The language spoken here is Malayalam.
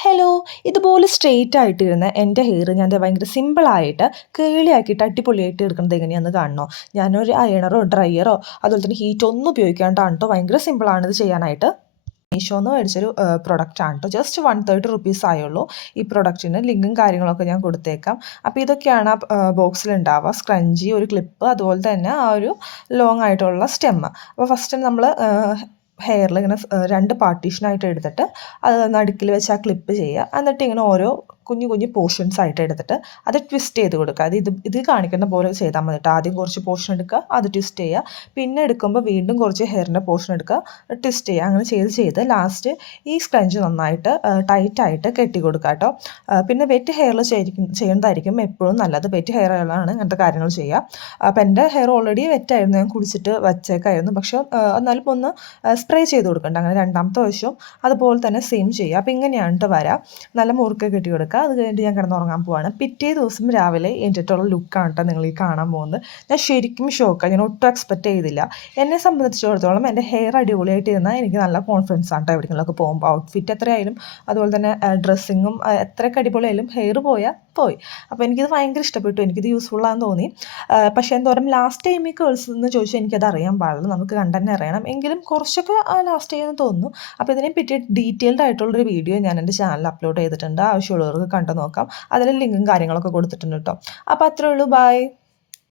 ഹലോ, ഇതുപോലെ സ്ട്രെയിറ്റ് ആയിട്ടിരുന്ന എൻ്റെ ഹെയർ ഞാൻ ദേ ഭയങ്കര സിമ്പിളായിട്ട് കേളിയാക്കിയിട്ട് അടിപൊളിയായിട്ട് എടുക്കുന്നത് എങ്ങനെയാണെന്ന് കാണണോ? ഞാനൊരു അയണറോ ഡ്രയറോ അതുപോലെ തന്നെ ഹീറ്റോ ഒന്നും ഉപയോഗിക്കാണ്ടാണ് കേട്ടോ. ഭയങ്കര സിമ്പിളാണ് ഇത് ചെയ്യാനായിട്ട്. മീഷോന്ന് മേടിച്ചൊരു പ്രൊഡക്റ്റാണ് കേട്ടോ. ജസ്റ്റ് 130 ആയുള്ളൂ. ഈ പ്രൊഡക്റ്റിന് ലിങ്കും കാര്യങ്ങളൊക്കെ ഞാൻ കൊടുത്തേക്കാം. അപ്പോൾ ഇതൊക്കെയാണ് ആ ബോക്സിലുണ്ടാവുക. സ്ക്രഞ്ചി, ഒരു ക്ലിപ്പ്, അതുപോലെ തന്നെ ആ ഒരു ലോങ് ആയിട്ടുള്ള സ്റ്റെമ്മ്. അപ്പോൾ ഫസ്റ്റ് നമ്മൾ ഹെയറിൽ ഇങ്ങനെ രണ്ട് പാർട്ടീഷനായിട്ട് എടുത്തിട്ട് അത് നടുക്കിൽ വെച്ച് ആ ക്ലിപ്പ് ചെയ്യുക. എന്നിട്ട് ഇങ്ങനെ ഓരോ കുഞ്ഞു കുഞ്ഞു പോർഷൻസ് ആയിട്ട് എടുത്തിട്ട് അത് ട്വിസ്റ്റ് ചെയ്ത് കൊടുക്കുക. അത് ഇത് കാണിക്കുന്ന പോലെ ചെയ്താൽ മതി കേട്ടോ. ആദ്യം കുറച്ച് പോർഷൻ എടുക്കുക, അത് ട്വിസ്റ്റ് ചെയ്യുക. പിന്നെ എടുക്കുമ്പോൾ വീണ്ടും കുറച്ച് ഹെയറിൻ്റെ പോർഷൻ എടുക്കുക, ട്വിസ്റ്റ് ചെയ്യുക. അങ്ങനെ ചെയ്ത് ലാസ്റ്റ് ഈ സ്ക്രഞ്ച് നന്നായിട്ട് ടൈറ്റായിട്ട് കെട്ടി കൊടുക്കുക കേട്ടോ. പിന്നെ വെറ്റ് ഹെയറിൽ ചെയ്യുന്നതായിരിക്കും എപ്പോഴും നല്ലത്. വെറ്റ് ഹെയറിലാണ് ഇങ്ങനത്തെ കാര്യങ്ങൾ ചെയ്യുക. അപ്പോൾ എൻ്റെ ഹെയർ ഓൾറെഡി വെറ്റായിരുന്നു, ഞാൻ കുളിച്ചിട്ട് വച്ചേക്കായിരുന്നു. പക്ഷേ എന്നാലും ഒന്ന് സ്പ്രേ ചെയ്ത് കൊടുക്കണ്ട. അങ്ങനെ രണ്ടാമത്തെ വശവും അതുപോലെ തന്നെ സെയിം ചെയ്യുക. അപ്പോൾ ഇങ്ങനെയാണ് കേട്ടോ വരാം. നല്ല മുറുക്കെ കെട്ടി കൊടുക്കുക. അത് കഴിഞ്ഞിട്ട് ഞാൻ കിടന്നുറങ്ങാൻ പോവാണ്. പിറ്റേ ദിവസം രാവിലെ എൻ്റിട്ടുള്ള ലുക്കാണ് കേട്ടോ നിങ്ങൾ ഈ കാണാൻ പോകുന്നത്. ഞാൻ ശരിക്കും ഷോക്കാണ്. ഞാൻ ഒട്ടും എക്സ്പെക്റ്റ് ചെയ്തില്ല. എന്നെ സംബന്ധിച്ചിടത്തോളം എൻ്റെ ഹെയർ അടിപൊളിയായിട്ട് ഇരുന്നാൽ എനിക്ക് നല്ല കോൺഫിഡൻസ് ആണ് കേട്ടോ എവിടെയെങ്കിലുമൊക്കെ പോകുമ്പോൾ. ഔട്ട്ഫിറ്റ് എത്രയായാലും അതുപോലെ തന്നെ ഡ്രസ്സിങ്ങും എത്രയൊക്കെ അടിപൊളിയായാലും ഹെയർ പോയി. അപ്പോൾ എനിക്കിത് ഭയങ്കര ഇഷ്ടപ്പെട്ടു. എനിക്കിത് യൂസ്ഫുള്ളാന്ന് തോന്നി. പക്ഷേ എന്തോരം ലാസ്റ്റ് ടൈം ഈ കേൾസ് എന്ന് ചോദിച്ചാൽ എനിക്കത് അറിയാൻ പാടില്ല. നമുക്ക് കണ്ടന്നെ അറിയണം. എങ്കിലും കുറച്ചൊക്കെ ലാസ്റ്റ് ചെയ്യുമെന്ന് തോന്നുന്നു. അപ്പോൾ ഇതിനെ പറ്റി ഡീറ്റെയിൽഡ് ആയിട്ടുള്ളൊരു വീഡിയോ ഞാൻ എൻ്റെ ചാനലിൽ അപ്ലോഡ് ചെയ്തിട്ടുണ്ട്. ആവശ്യമുള്ളവർക്ക് കണ്ടു നോക്കാം. അതിൽ ലിങ്കും കാര്യങ്ങളൊക്കെ കൊടുത്തിട്ടുണ്ട് കേട്ടോ. അപ്പോൾ അത്രേ ഉള്ളൂ. ബൈ.